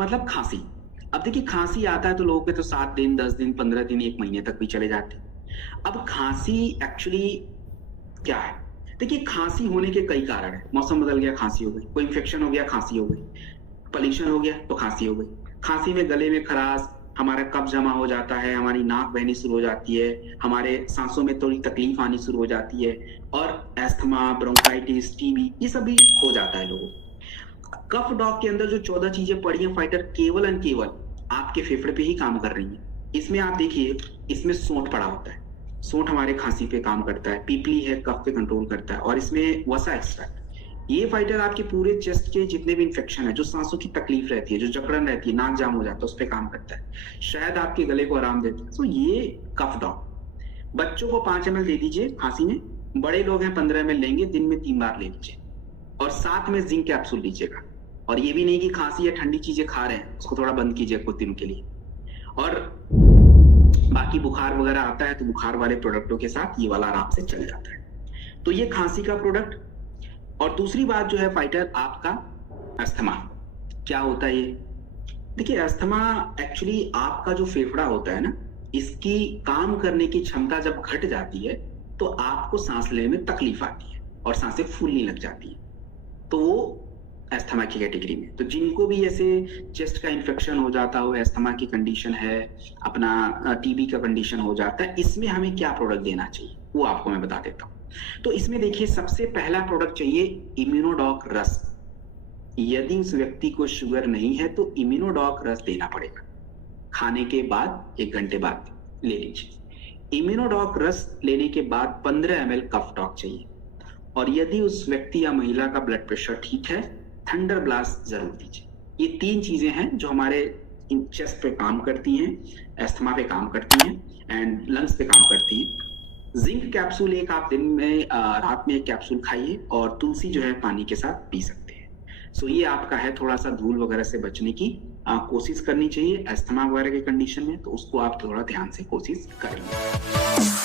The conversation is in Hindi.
मतलब खांसी। अब देखिए खांसी आता है तो लोगों के तो 7 दिन, 10 दिन, 15 दिन, 1 महीने तक भी चले जाते हैं। अब खांसी एक्चुअली क्या है? देखिए खांसी होने के कई कारण हैं। मौसम बदल गया, खांसी हो गई। कोई इन्फेक्शन हो गया, खांसी हो गई। पॉल्यूशन हो गया तो खांसी हो गई। खांसी में गले में खराश, हमारा कफ जमा हो जाता है, हमारी नाक बहनी शुरू हो जाती है, हमारे सांसों में थोड़ी तकलीफ आनी शुरू हो जाती है, और अस्थमा, ब्रोंकाइटिस, टीबी, ये सब भी हो जाता है लोगों को। कफ डॉग के अंदर जो 14 चीजें पड़ी हैं फाइटर, केवल एंड केवल आपके फेफड़े पे ही काम कर रही हैं। इसमें आप देखिए, इसमें सोंठ पड़ा होता है। सोंठ हमारे खांसी पे काम करता है, पीपली है कफ पे कंट्रोल करता है, और इसमें वसा एक्सट्रैक्ट। ये फाइटर आपके पूरे चेस्ट के जितने भी इंफेक्शन है, जो सांसों की तकलीफ रहती है, जो जकड़न रहती है, नाक जाम हो जाता है, उस पर काम करता है। शायद आपके गले को आराम देता है। तो ये कफ डॉग। बच्चों को 5 ml दे दीजिए खांसी में। बड़े लोग हैं 15 ml लेंगे, दिन में 3 बार ले लीजिए, और साथ में जिंक कैप्सूल लीजिएगा। और ये भी नहीं कि खांसी या ठंडी चीजें खा रहे हैं, उसको थोड़ा बंद कीजिए कुछ दिन के लिए। और बाकी बुखार वगैरह आता है तो बुखार वाले प्रोडक्टों के साथ ये वाला आराम से चल जाता है। तो ये खांसी का प्रोडक्ट। और दूसरी बात जो है फाइटर, आपका अस्थमा। क्या होता है ये? देखिए अस्थमा एक्चुअली आपका जो फेफड़ा होता है ना, इसकी काम करने की क्षमता जब घट जाती है तो आपको सांस लेने में तकलीफ आती है और सांसें फूलने लग जाती है। तो वो अस्थमा की कैटेगरी में। तो जिनको भी ऐसे चेस्ट का इन्फेक्शन हो जाता हो, अस्थमा की कंडीशन है, अपना टीबी का कंडीशन हो जाता है, इसमें हमें क्या प्रोडक्ट देना चाहिए वो आपको मैं बता देता हूँ। तो इसमें देखिए सबसे पहला प्रोडक्ट चाहिए इम्यूनोडॉक रस। यदि उस व्यक्ति को शुगर नहीं है तो इम्यूनोडॉक रस देना पड़ेगा। खाने के बाद 1 घंटे बाद ले लीजिए। इम्यूनोडॉक रस लेने के बाद 15 ml कफ टॉक चाहिए। और यदि उस व्यक्ति या महिला का ब्लड प्रेशर ठीक है, थंडर ब्लास्ट जरूर दीजिए। ये 3 चीजें हैं जो हमारे चेस्ट पे काम करती हैं, अस्थमा पे काम करती हैं, एंड लंग्स पे काम करती हैं। जिंक कैप्सूल एक आप दिन में रात में 1 कैप्सूल खाइए, और तुलसी जो है पानी के साथ पी सकते हैं। सो ये आपका है, थोड़ा सा धूल वगैरह से बचने की कोशिश करनी चाहिए अस्थमा वगैरह के कंडीशन में, तो उसको आप थोड़ा ध्यान से कोशिश करेंगे।